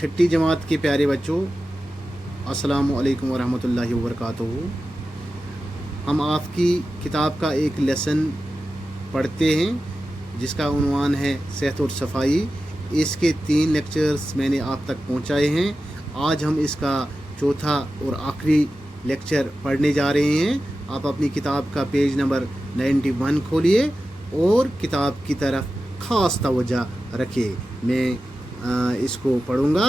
छठी जमात के प्यारे बच्चों, अस्सलामु अलैकुम वरहमतुल्लाहि वबरकातुहू। हम आपकी किताब का एक लेसन पढ़ते हैं जिसका उन्वान है सेहत और सफाई। इसके 3 लेक्चर्स मैंने आप तक पहुंचाए हैं। आज हम इसका चौथा और आखिरी लेक्चर पढ़ने जा रहे हैं। आप अपनी किताब का पेज नंबर 91 खोलिए और किताब की तरफ ख़ास तवज्जो रखिए। मैं इसको पढ़ूंगा।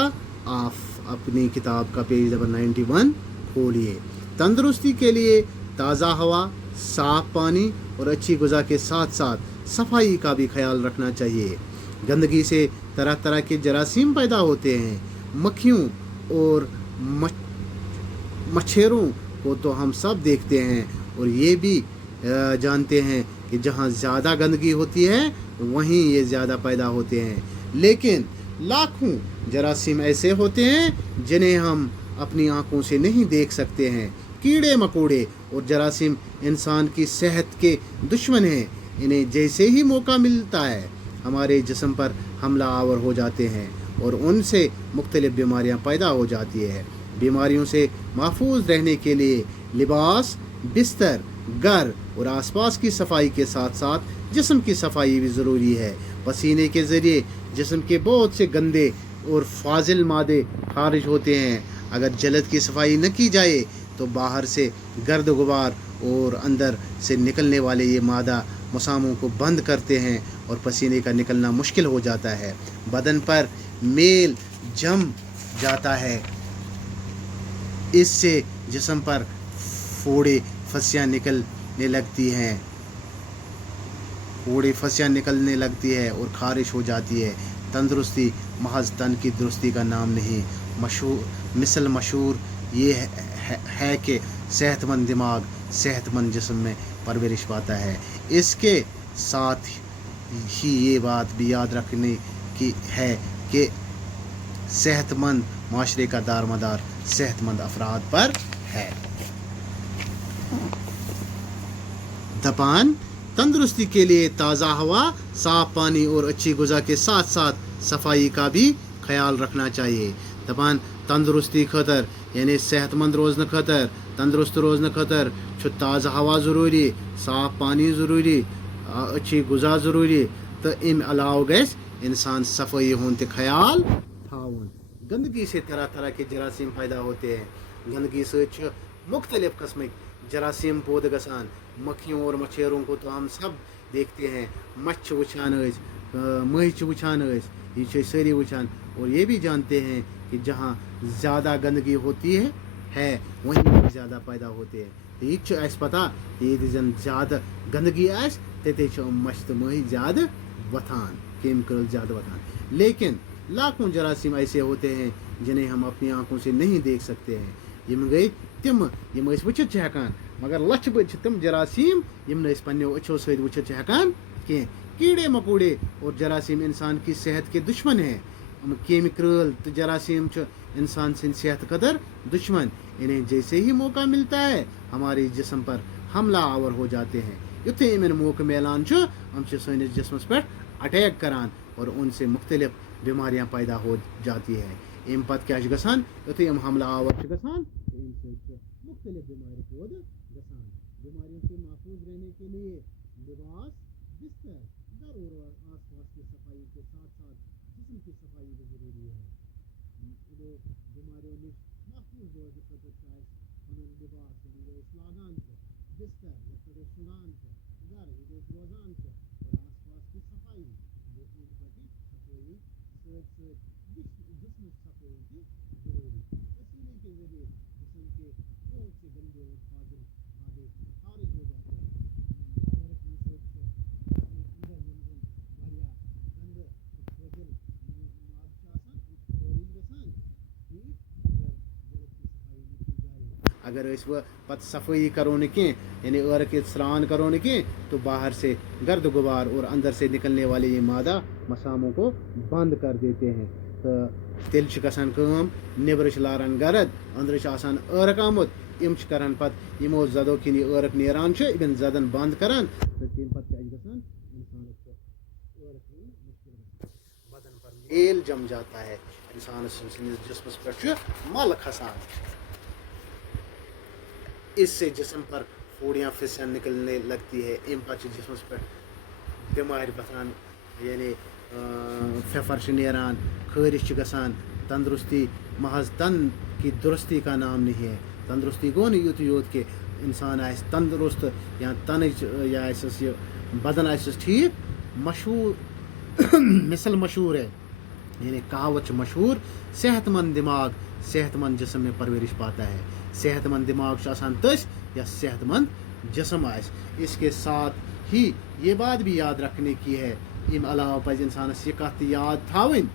आप अपनी किताब का पेज नंबर 91 खोलिए। तंदुरुस्ती के लिए ताज़ा हवा, साफ पानी और अच्छी ग़िज़ा के साथ साथ सफाई का भी ख्याल रखना चाहिए। गंदगी से तरह तरह के जरासीम पैदा होते हैं। मक्खियों और मच्छरों को तो हम सब देखते हैं और ये भी जानते हैं कि जहाँ ज़्यादा गंदगी होती है वहीं ये ज़्यादा पैदा होते हैं। लेकिन लाखों जरासीम ऐसे होते हैं जिन्हें हम अपनी आंखों से नहीं देख सकते हैं। कीड़े मकोड़े और जरासीम इंसान की सेहत के दुश्मन हैं। इन्हें जैसे ही मौका मिलता है हमारे जिस्म पर हमला आवर हो जाते हैं और उनसे मुख्तलिफ बीमारियां पैदा हो जाती है। बीमारियों से महफूज रहने के लिए लिबास, बिस्तर, घर और आसपास की सफाई के साथ साथ जिस्म की सफाई भी ज़रूरी है। पसीने के ज़रिए जिस्म के बहुत से गंदे और फाजिल मादे खारिज होते हैं। अगर जल्द की सफाई न की जाए तो बाहर से गर्द गुबार और अंदर से निकलने वाले ये मादा मसामों को बंद करते हैं और पसीने का निकलना मुश्किल हो जाता है। बदन पर मेल जम जाता है। इससे जिस्म पर फोड़े फंसियाँ निकलने लगती है और खारिश हो जाती है। तंदुरुस्ती महज तन की दुरुस्ती का नाम नहीं, मशहूर ये है कि सेहतमंद दिमाग सेहतमंद जिस्म में परवरिश पाता है। इसके साथ ही ये बात भी याद रखने की है कि सेहतमंद माशरे का दारमदार सेहतमंद अफराद पर है। दपान तंदुरुस्ती के लिए ताज़ा हवा, साफ पानी और अच्छी ग़िज़ा के साथ साथ सफाई का भी ख्याल रखना चाहिए। दपान तंदुरुस्ती खतर यानी सेहतमंद रोज़न खतर, तंदुरुस्त रोज़न खतर ताज़ा हवा ज़रूरी, साफ पानी ज़रूरी, अच्छी ग़िज़ा ज़रूरी। तो इन अलावा गैस इंसान सफाई होने ख्याल थावन। गंदगी से तरह तरह के जरासीम पैदा होते हैं। गंदगी से मुख्तलिफ किस्म जरासीम पौध गसान। मक्खियों और मच्छरों को तो हम सब देखते हैं। मच्छ वुछान, महीच वुछान, ये सारी वुछान। और ये भी जानते हैं कि जहाँ ज़्यादा गंदगी होती है वहीं ज़्यादा पैदा होते हैं। तो ये पता ये जन ज़्यादा गंदगी ते मच्छ तो मही ज़्यादा वथान, केमिकल ज़्यादा वथान। लेकिन लाखों जरासीम ऐसे होते हैं जिन्हें हम अपनी आंखों से नहीं देख सकते हैं। यम गई तिम यम वुचित हेकान, मगर लछ बच तिम जरासीम यम पन्नो अच्छो सद वुचित हेकान कह। कीड़े मकोड़े और जरासीम इंसान की सेहत के दुश्मन हैं। केमिकल तो जरासीम इंसान की सेहत कदर दुश्मन। इन्हें जैसे ही मौका मिलता है हमारे जिस्म पर हमला आवर हो जाते हैं। युथे इन मौका मिलान हम सैनिस जिस्मस पर अटैक करान और उनसे मुख्तलिफ बीमारियां पैदा हो जाती है। अम पत क्या गसान युथे हमला आवर गसान मुख्तलिफ बीमारी पौध गसान। बीमारियों से महफूज रहने के लिए लिबास, बिस्तर, घर और आसपास की सफाई के साथ साथ जिस्म की सफाई भी जरूरी है। बीमारियों में महफूज रोज लिबास लागान बिस्तर सुगान घर रोजान और आसपास की सफाई सफाई जिस्म सफाई की जरूरी। पसीने के जरिए जिस्म के बहुत से गंदे और फाजिल मादे खारिज हो जाते हैं। अगर पत सफाई करो न कि यानी एर के स्नान करो न कि तो बाहर से गर्द गुबार और अंदर से निकलने वाले ये मादा मसामों को बंद कर देते हैं। तो तेल गसान कम नबर लारान गर्द अंदर र्क आमुत यम करान पत यमो जदों किन र्क नेरान इन जदन बंद करान तो तम पत बदन पर मेल जम जाता है। انسان سندس جسمس پہ مل کھسان، اس سے جسم پر پھوڑیاں پھسیاں نکلنے لگتی ہے، ام پتہ جسمس پہ بیمار بتان، یعنی پھیپھر نیران، خارش گژھان، تندرستی محض تن کی درستی کا نام نہیں ہے. تندرستی گو نا یوت کہ انسان آس تندرست یا تنچ یا آسس یہ بدن آسس ٹھیک. مشہور مثل مشہور ہے، یعنی کہاوت مشہور، صحت مند دماغ صحت مند جسم میں پرورش پاتا ہے. صحت مند دماغ آسان تس یا صحت مند جسم آس. اس کے ساتھ ہی یہ بات بھی یاد رکھنے کی ہے، ام علاوہ پز انسانس یہ کت یاد تھاون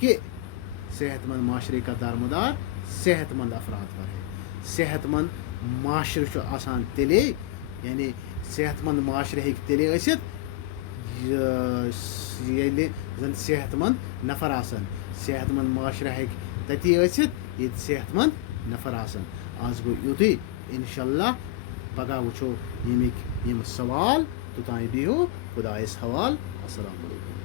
کہ صحت مند معاشرے کا دارمدار صحت مند افراد پر ہے. صحت مند معاشرہ آسان تیلے، یعنی صحت مند معاشرہ ہیٚکہِ تیلے ٲسِتھ ییٚلہِ زن صحت مند نفر آسن. صحت مند معاشرہ ہیٚکہِ تتی ٲسِتھ ییٚتہِ صحت مند نفر آسن. آز گوٚو یُتُے، اِنشاء اللہ پگاہ وٕچھو ییٚمِکۍ یِم سوال. توٚتام بِہِو خۄدایَس حوال. السلام علیکم.